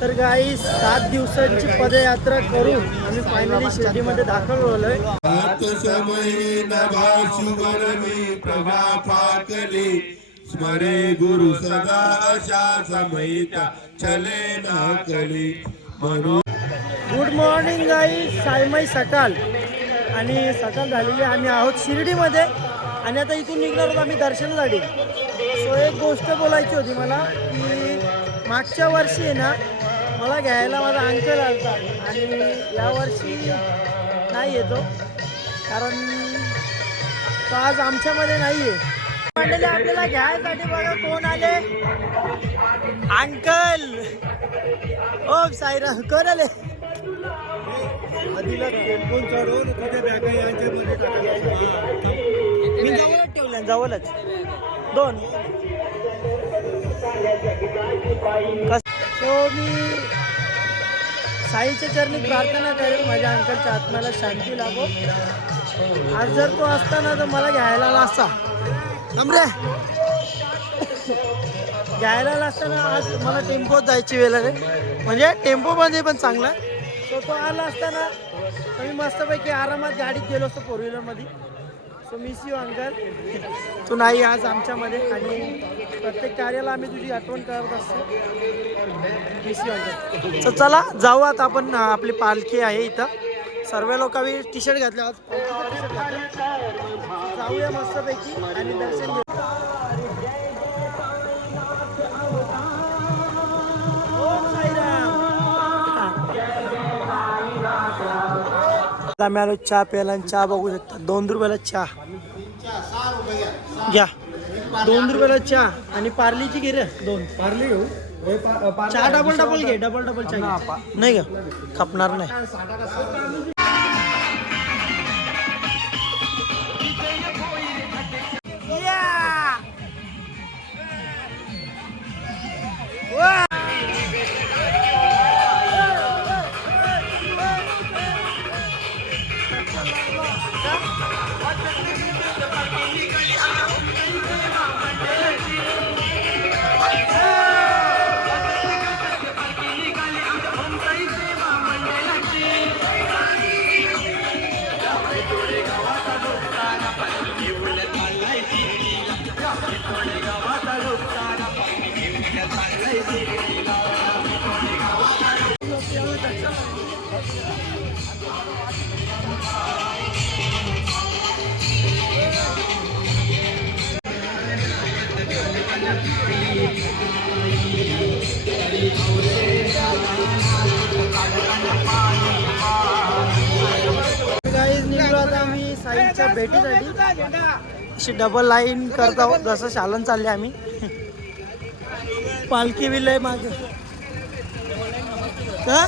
तर काही सात दिवसांची पदयात्रा करून आम्ही फायनली शिर्डीमध्ये दाखल झालोय. प्रभा स्मरे गुरु सदा अशा समयिता चले नाकली. म्हणून गुड मॉर्निंग गाई सायमाई सकाळ आणि सकाळ झालेली. आम्ही आहोत शिर्डीमध्ये. आणि आता इथून निघणार आहोत आम्ही दर्शनासाठी. सो एक गोष्ट बोलायची होती मला की मागच्या वर्षी आहे ना मला घ्यायला माझा अंकल आलता आणि यावर्षी नाही येतो. कारण तो आज आमच्यामध्ये नाही आहे मंडळी आपल्याला घ्यायसाठी बघा कोण आले. अंकल ओ साईराम कोण आले? मी जवळच ठेवल्या जवळच. दोन. तो मी साईच्या चरणी प्रार्थना करेल माझ्या अंकलच्या आत्म्याला शांती लागो आज जर तो असताना तर मला घ्यायला आला असता नम्रे. घ्यायला आला असताना आज मला टेम्पोत जायची वेळ आहे म्हणजे टेम्पोमध्ये पण चांगला तो तो आला असताना आम्ही मी मस्तपैकी आरामात गाडीत गेलो असतो फोर व्हीलरमध्ये सो मिस यू अंकल. तू नाही आज आमच्यामध्ये आणि प्रत्येक कार्याला आम्ही तुझी आठवण करत असतो. Miss you uncle. तर चला जाऊ आता आपण आपली पालखी आहे इथं. सर्व लोक टी शर्ट घातले. आज जाऊया मस्तपैकी आणि दर्शन घेऊ आम्ही आलो चहा प्यायला आणि चहा बघू शकता. दोन रुपयाला चहा. घ्या. दोन रुपयाला चहा आणि पार्लीची घे रे. दोन. पार्ले घेऊ. चहा डबल डबल घे डबल डबल चहा. नाही का? खपणार नाही. भेटीसाठी अशी डबल लाईन करता आहोत. जसं शालन चालले आम्ही. पालखी विल आहे मागे. का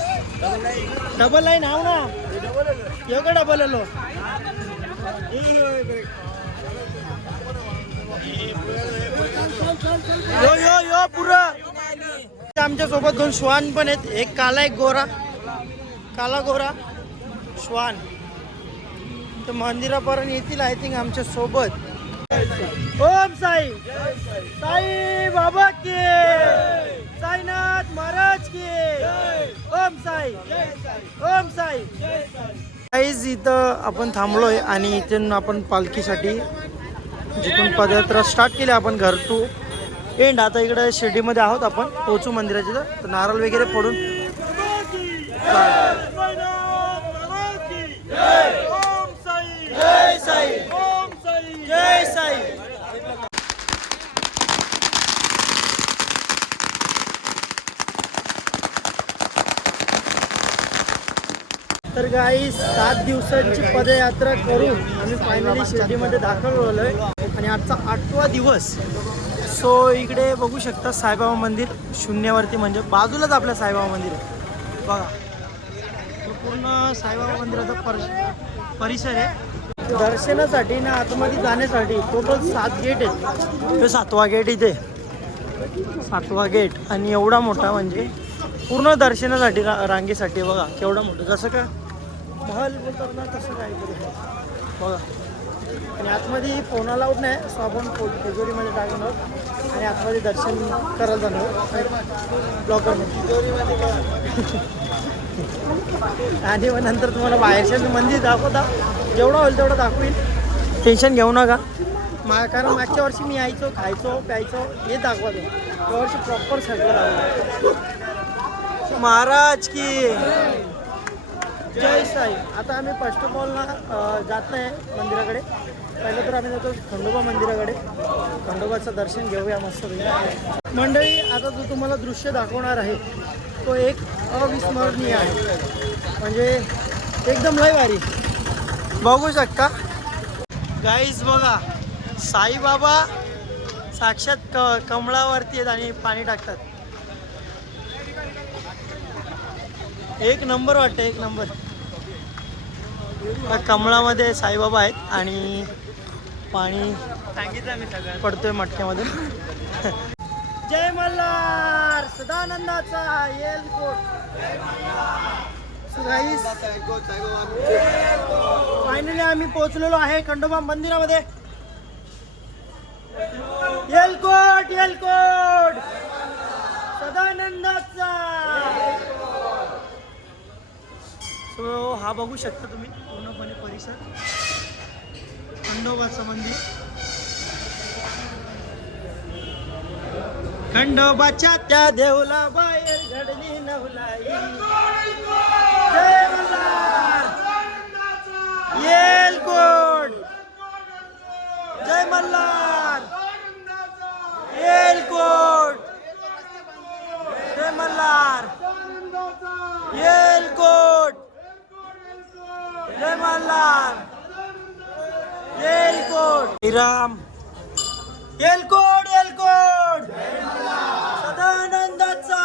डबल लाईन आव ना. येऊ का डबल आलो यो यो यो पुरा. आमच्यासोबत दोन श्वान पण आहेत. एक काला एक गोरा. काला गोरा. श्वान. तर मंदिरापर्यंत येतील आय थिंक आमच्यासोबत. ओम साई. साई बाबा के. साईनाथ महाराज के. ओम साई. ओम साई. काहीच इथं आपण थांबलोय आणि इथून आपण पालखीसाठी जिथून पदयात्रा स्टार्ट केली आपण घर टू एंड आता इकडे शिर्डीमध्ये आहोत आपण. पोचू मंदिराच्या इथं. तर नारळ वगैरे फोडून जय साई जय साई तर काही सात दिवसांची पदयात्रा करून आम्ही फायनली शिर्डीमध्ये दाखल झालोय. आणि आजचा आठवा दिवस. सो इकडे बघू शकता साईबाबा मंदिर. शून्यावरती म्हणजे बाजूलाच आपलं साईबाबा मंदिर आहे. बघा. तो पूर्ण साईबाबा मंदिराचा पर परिसर आहे. दर्शनासाठी ना आतमध्ये जाण्यासाठी टोटल सात गेट आहेत. तो सातवा गेट इथे. सातवा गेट आणि एवढा मोठा म्हणजे पूर्ण दर्शनासाठी रा रांगेसाठी बघा. केवढा मोठा. जसं का महल बोलतात ना तसं काहीतरी बघा. आणि आतमध्ये फोन अलाउड नाही सो आपण फो तिजोरीमध्ये टाकणार आहोत आणि आतमध्ये दर्शन करायला जाणार. ब्लॉकरमध्ये आणि मग नंतर तुम्हाला बाहेरच्या मंदिर दाखवता. जेवढं होईल तेवढं दाखवीन. टेन्शन घेऊ नका. मा कारण मागच्या वर्षी मी यायचो खायचो प्यायचो हे दाखवतो. या वर्षी प्रॉपर सगळं दाखवतो. महाराज की. नाही. आता आम्ही फर्स्ट ऑफ ऑल ना जात नाही मंदिराकडे. पहिलं तर आम्ही जातो खंडोबा मंदिराकडे. खंडोबाचं दर्शन घेऊया मस्त मंडळी आता जो तुम्हाला दृश्य दाखवणार आहे तो एक अविस्मरणीय आहे. म्हणजे एकदम लय भारी. बघू शकता? गाईज बघा. साईबाबा साक्षात क कमळावरती आहेत आणि पाणी टाकतात. एक नंबर वाटतं एक नंबर. कमळामध्ये साईबाबा आहेत आणि पाणी पडतोय मटक्यामध्ये जय मल्हार सदानंदाचा येल फायनली आम्ही पोहोचलेलो आहे खंडोबा मंदिरामध्ये. येलकोट येलकोट सदानंदाचा. सो हा बघू शकता तुम्ही. परिसर. खंडोबाचं मंदिर. खंडोबाच्या त्या देवला बाहेर घडली नवलाई. जय मल्हार येलकोट जय मल्हार येलकोट जय मल्हार येलकोट जय मल्हार येलकोट श्रीराम येलकोट येलकोट सदानंदाचा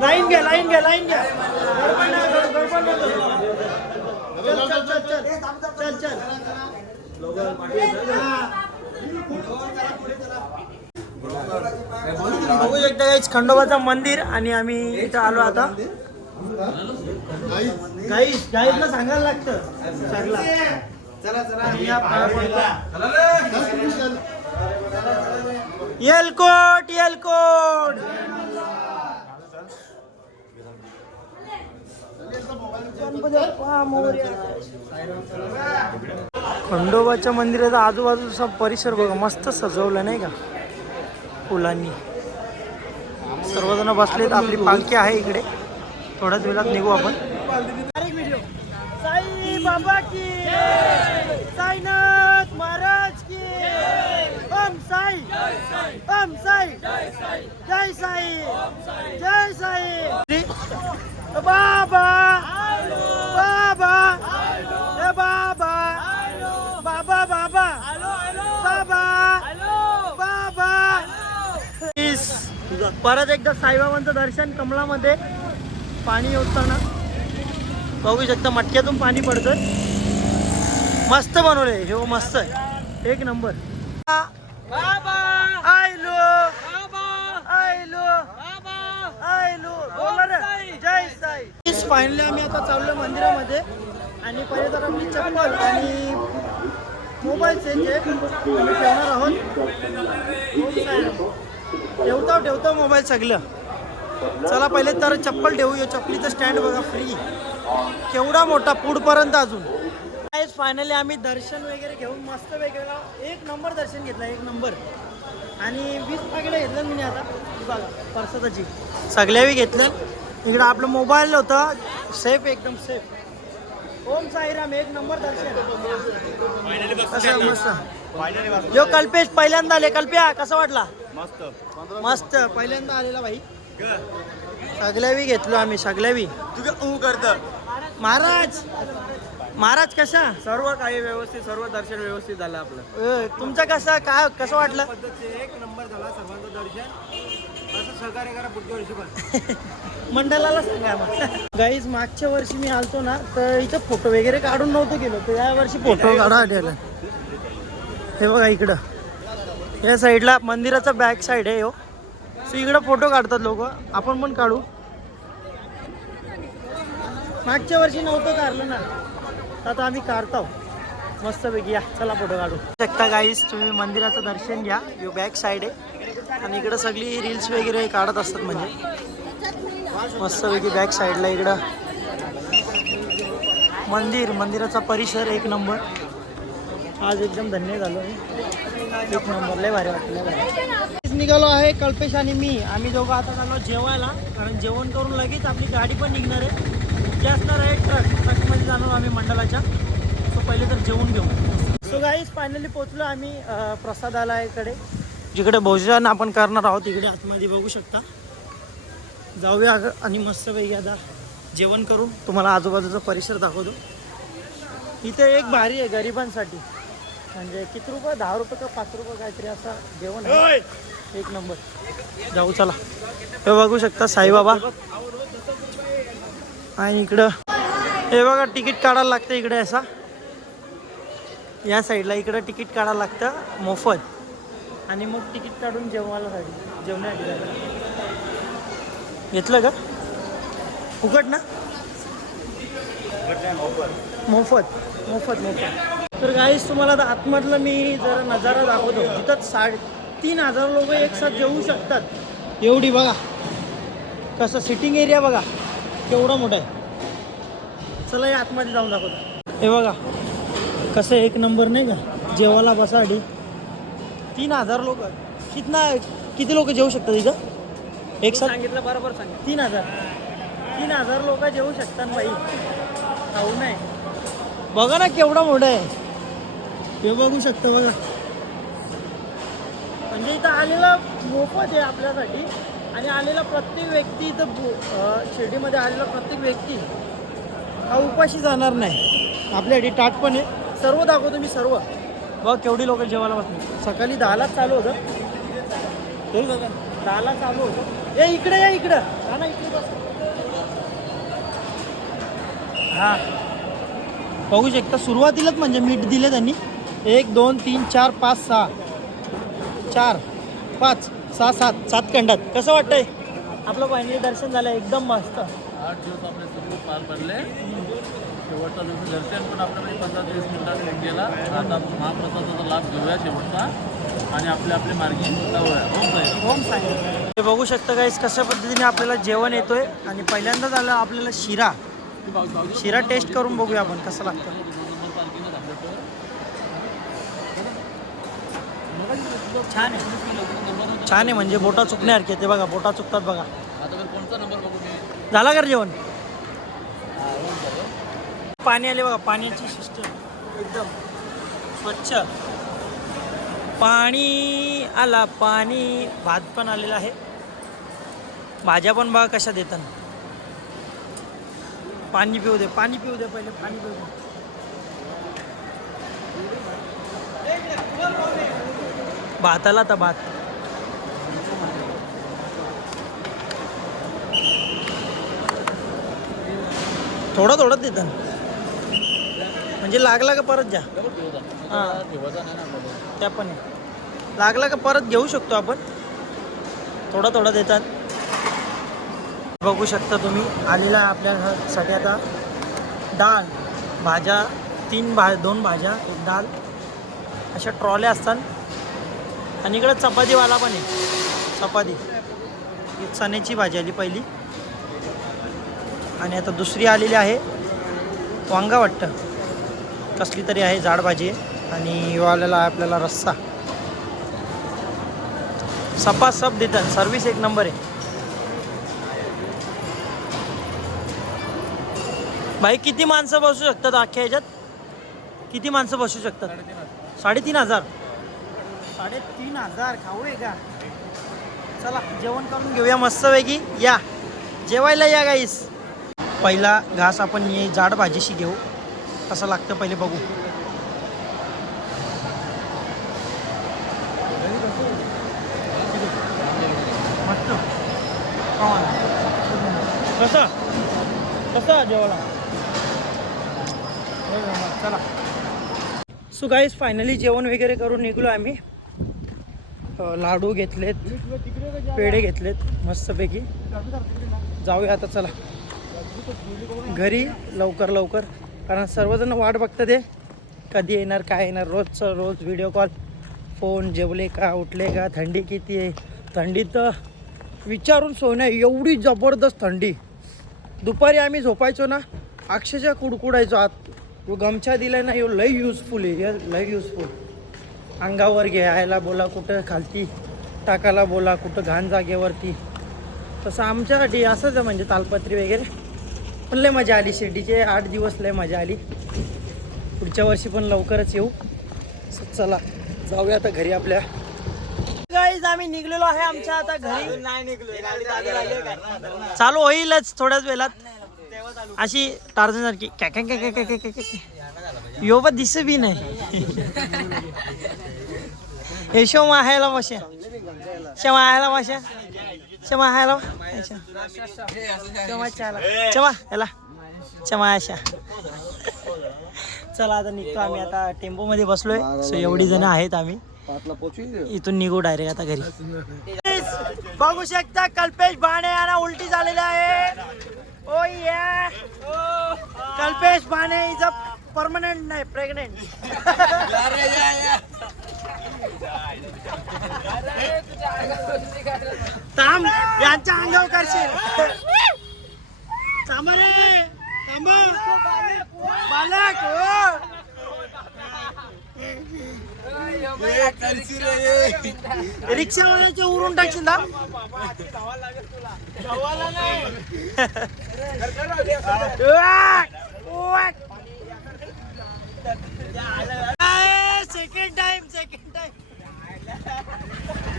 लाईन घ्या लाईन घ्या लाईन घ्या. गडबड नाही करू, गडबड नाही करू. चल चल चल चल चल चल बघू गाईच खंडोबाचं मंदिर आणि आम्ही इथं आलो आता. गाईस गाईसला सांगायला लागतं. सगळा आणि या पाया पडतो. खंडोबाच्या मंदिराचा आजूबाजूचा परिसर बघा मस्त सजवलं नाही का? फुलांनी. सर्वजण बसलेत आपली पालखी आहे इकडे. थोड्याच वेळात निघू आपण. साई बाबा की साईनाथ महाराज की ओम साई ओम साई जय साई। जय साई। बाबा। बाबा। हे बाबा। बाबा बाबा। बाबा। बाबा। इस परत एकदा साईबाबांचं दर्शन कमलामध्ये पाणी होताना बघू शकता मटक्यातून पाणी पडतं मस्त बनवलंय. हे हो, मस्त आहे. एक नंबर. बाबा आयलो आयलो बोला रे जय साई फायनली आम्ही आता चाललो मंदिरामध्ये. आणि पहिले तर आपली चप्पल आणि मोबाईल जे आम्ही ठेवणार आहोत. ठेवतो ठेवतो मोबाईल सगळं. चला पहिले तर चप्पल ठेवूया. चप्पलीचं स्टँड बघा फ्री केवढा मोठा पुढपर्यंत अजून. फायनली आम्ही दर्शन वगैरे घेऊन मस्त वेगळा एक नंबर दर्शन घेतलं एक नंबर आणि वीस पाकिटं घेतलं मी आता. बघा परसादाची. सगळ्यावी घेतलं. इकडं आपलं मोबाईल होतं सेफ एकदम सेफ ओम साईराम एक नंबर दर्शन. कसं मस्त? जो कल्पेश पहिल्यांदा आले. कल्प्या कसं वाटला? मस्त. मस्त. पहिल्यांदा आलेला भाई. सगळ्यावी घेतलो आम्ही सगळ्यावी. तुझं ऊ करत. महाराज महाराज कशा सर्व काही व्यवस्थित सर्व दर्शन व्यवस्थित झालं आपलं. तुमचं कसं? काय कसं वाटलं? एक नंबर झाला सर्वांचं दर्शन. असं सहकार्य करा पुढच्या वर्षी पण. मंडळाला सांगा गाईज मागच्या वर्षी मी आलतो ना तर इथं फोटो वगैरे काढून नव्हतो गेलो तर या वर्षी फोटो काढा हे बघा इकडं. या साईडला मंदिराचा बॅक साईड आहे हो. सो इकडं फोटो काढतात लोक. आपण पण काढू. मागच्या वर्षी नव्हतं काढलं ना. आता आम्ही काढतो. मस्तपैकी या चला फोटो काढू. शकता गाईज तुम्ही मंदिराचं दर्शन घ्या. यो बॅक साईड आहे. आणि इकडं सगळी रील्स वगैरे काढत असतात म्हणजे. मस्तपैकी बॅक साईडला इकडं. मंदिर मंदिराचा परिसर एक नंबर. आज एकदम धन्य झालो एक नंबर लय भारी वाटलं निघालो आहे कल्पेश आणि मी. आम्ही दोघं आता झालो जेवायला कारण जेवण करून लगेच आपली गाडी पण निघणार आहे. जे असणार आहे ट्रक ट्रकमध्ये जाणार आम्ही मंडळाच्या. सो पहिले तर जेवून घेऊ. सो गाईज फायनली पोचलो आम्ही अं, प्रसादालयाकडे. जिकडे भोजन आपण करणार आहोत तिकडे आतमध्ये बघू शकता. जाऊया अगं आणि मस्तपैकी आता जेवण करून तुम्हाला आजूबाजूचा परिसर दाखवतो. इथे एक भारी आहे गरिबांसाठी. म्हणजे किती रुपये? दहा रुपये का पाच रुपये काहीतरी असं जेवण आहे. एक नंबर. जाऊ चला. हे बघू शकता साईबाबा. आणि इकडं हे बघा तिकीट काढायला लागतं इकडे असा. या साईडला इकडं तिकीट काढायला लागतं मोफत. आणि मग तिकीट काढून जेवायला साठी जेवण्यासाठी जायचं. घेतलं का? फुकट ना? मोफत. मोफत मोफत. तर गाईस तुम्हाला आतमधलं मी जरा नजारा दाखवतो. तिथं साडे तीन हजार लोक एक साथ जेवू शकतात. एवढी बघा. कसं सिटिंग एरिया बघा. केवढा मोठा आहे. चला या आतमध्ये जाऊन दाखवतो. हे बघा. कसं एक नंबर नाही का? जेवायला बसाडी. तीन हजार लोक. कितना किती लोक जेवू शकतात इथं? एक साथ सांगितलं बरोबर सांगितलं. तीन हजार. तीन हजार लोक जेवू शकतात बाई. खाऊ नाही बघा ना केवढा मोठा आहे. ते बघू शकता बघा. म्हणजे इथं आलेला मोफत आहे आपल्यासाठी. आणि आलेला प्रत्येक व्यक्ती इथं शिर्डीमध्ये आलेला प्रत्येक व्यक्ती हा उपाशी जाणार नाही. आपल्यासाठी ताट पण आहे. सर्व दाखवतो मी सर्व. बघ केवढी लोक जेवायला बसली. सकाळी दहालाच चालू होतं. काका दहाला चालू होतं. ए इकडे या इकडं. हा ना इकडे बस. हा. बघू शकता सुरुवातीलाच म्हणजे मीठ दिले त्यांनी. एक दोन तीन चार पाच सहा. चार पाच सहा सात. सात खंडात. कसं वाटतंय? आपलं फायनली दर्शन झालं एकदम मस्त. आठ दिवस आपले पार पडले. शेवटचा दिवशी दर्शन पण आपल्याकडे पंधरा ते वीस मिनिटात होऊन गेला आता महाप्रसादाचा लाभ घेऊया शेवटचा. आणि आपले आपले मार्गी जाऊया. ओम साई. ओम साई. हे बघू शकता गाईस कशा पद्धतीने आपल्याला जेवण येतोय. आणि पहिल्यांदाच आलं आपल्याला शिरा. शिरा टेस्ट करून बघूया आपण कसं लागतं. छान आहे. छान आहे म्हणजे बोटा चुकण्यासारखे ते बघा बोटा चुकतात बघा. झाला का जेवण? पाणी आले बघा पाण्याची सिस्टम एकदम स्वच्छ. पाणी आला पाणी भात पण आलेला आहे. भाज्या पण बघा कशा देतात. पाणी पिऊ दे पाणी पिऊ दे पहिले पाणी पिऊ दे. भात आला तर भात. थोडं थोडं देतात. म्हणजे लागला का परत जा? हां. ठेवायचा नाही ना आपल्याला त्या पण आहे. लागला का परत घेऊ शकतो आपण. थोडा थोडा देतात. बघू शकता तुम्ही आलेला आहे आपल्यासाठी आता डाळ भाज्या तीन भा दोन भाज्या एक डाळ अशा ट्रॉल्या असतात. आणि इकडं चपातीवाला पण आहे. चपाती. ही चण्याची भाजी आली पहिली. आणि आता दुसरी आलेली आहे. वांगा वाटतं. कसली तरी आहे जाड भाजी आणि वाल्याला आहे आपल्याला रस्सा. सपा सप देतात सर्विस एक नंबर आहे. भाई किती माणसं बसू शकतात अख्ख्या ह्याच्यात? किती माणसं बसू शकतात? साडेतीन हजार. साडेतीन हजार खाऊ आहे का? चला जेवण करून घेऊया मस्तपैकी. या. जेवायला या गाईस पहिला घास आपण जाड भाजीशी घेऊ. कसं लागतं पहिले बघू. मस्त. कसं? कसं जेवायला? चला. सो गाईज फायनली जेवण वगैरे करून निघलो आम्ही. लाडू घेतलेत पेढे घेतलेत मस्तपैकी. जाऊया आता चला. घरी लवकर लवकर. कारण सर्वजण वाट बघतात ते कधी येणार काय येणार? रोजचं रोज व्हिडिओ कॉल फोन जेवले का उठले का? थंडी किती आहे? थंडी तर विचारून सोय एवढी जबरदस्त थंडी. दुपारी आम्ही झोपायचो ना अक्षरशः कुडकुडायचो आत. गमछा दिला ना यो लय युजफुल आहे हे लय युजफुल अंगावर घ्यायला बोला कुठं खालती टाकायला बोला कुठं घाण जागेवरती. तसं आमच्यासाठी असंच आहे म्हणजे तालपत्री वगैरे. पण लय मजा आली शिर्डीचे. आठ दिवस लय मजा आली. पुढच्या वर्षी पण लवकरच येऊ. चला जाऊया आता घरी आपल्या. आम्ही निघलेलो आहे आमच्या आता घरी. नाही निघलो चालू होईलच थोड्याच वेळात. अशी टार्जन सारखी दिस बी नाही. हे शो माहायला माशा शेवा आहे माशा शमा हायला शमा चमा. याला. चमा आशा चला आता निघतो आम्ही. आता टेम्पो मध्ये बसलोय सो एवढी जण आहेत आम्ही. इथून निघू डायरेक्ट आता घरी. बघू शकता कल्पेश बाणे यांना उलटी झालेली आहे. ओ या Kalpesh Bane is a permanent नाही प्रेग्नेंट थांब यांच्या अंगावर करशील. थांब रे. थांब. बालक हो. रिक्षावाल्याचे उरून टाकशील ना सेकंड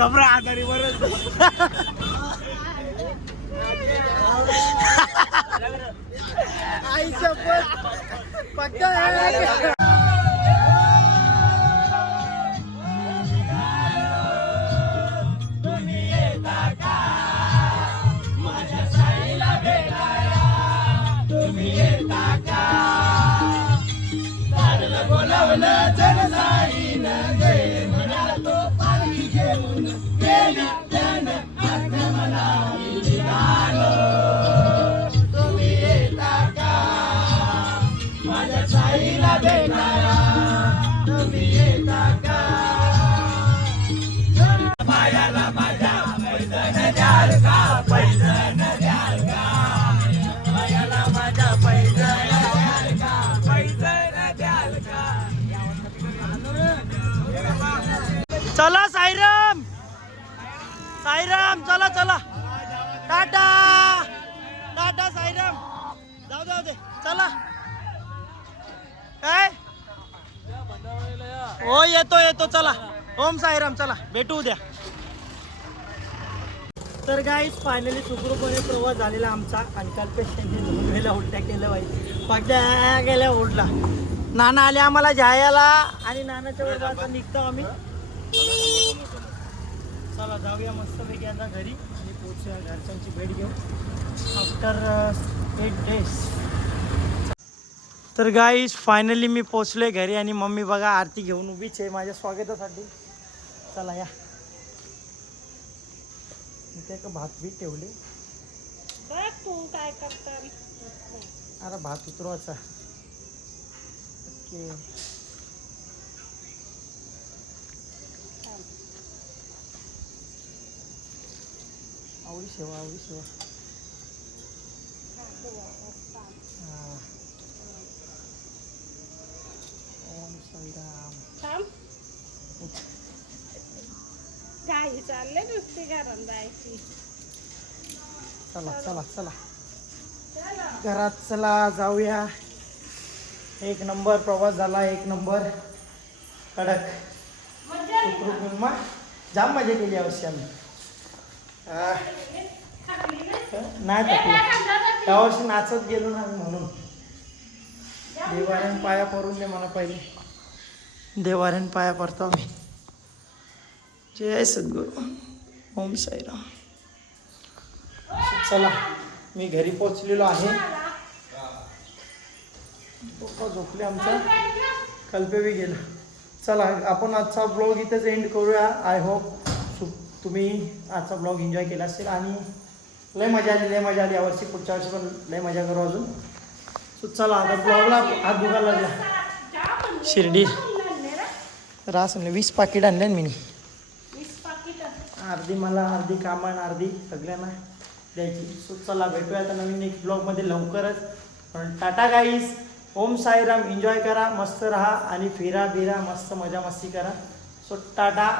घबरा आधारी बरं आई शपथ पक्का साईराम चला चला. टाटा. टाटा साईराम. जाऊ जाऊ दे. चला. काय? हो येतो येतो. चला. ओम साईराम चला. भेटू उद्या. तर गाईज फायनली सुखरूपणे प्रवास झालेला आमचा. आणि कल्पेश त्यांनी दोन उलट्या केल्या पाहिजे पगड्या गेल्या उडला नाना आले आम्हाला जायला. आणि नानाच्या वर निघतो आम्ही. चला जाऊया मस्तपैकी आता घरी. आणि पोचूया घरच्यांची भेट घेऊ आफ्टर एट डेज तर गाईज फायनली मी पोचलोय घरी आणि मम्मी बघा आरती घेऊन उभीच आहे माझ्या स्वागतासाठी. चला या. इथे एक भात बी ठेवले. तू काय करता अरे भात उतरवायचा. ओके आवडी शेवा आवडी शेवा. ओम साईराम आई चालले नुसती घरात जायची. चला चला. चला घरात चला जाऊया. एक नंबर प्रवास झाला एक नंबर. कडक. जाम मजा केली आम्ही. नाही थकलो यावर्षी नाचत गेलो ना म्हणून. देवाऱ्यान पाया पडून दे मला पहिले. देवाऱ्यान पाया पडतो आम्ही. जय सद्गुरू. ओम साईराम. चला मी घरी पोचलेलो आहे. पप्पा झोपले आमचा कल्पे बी गेला. चला आपण आजचा ब्लॉग इथेच एंड करूया. आय होप तुम्ही आजचा ब्लॉग एन्जॉय केला असेल आणि लय मजा आली लय मजा आली. यावर्षी पुढच्या वर्षी पण लय मजा करू अजून. सो चला आता ब्लॉगला हात दुखायला लागला. शिर्डी. रास म्हणले वीस पाकिट आणले मी अर्धी मला अर्धी काम आणि अर्धी सगळ्यांना द्यायची. सो चला भेटूया आता नवीन एक ब्लॉगमध्ये लवकरच. पण tata guys Om Sairam enjoy करा मस्त राहा आणि फिरा बिरा मस्त मजा मस्ती करा. So tata.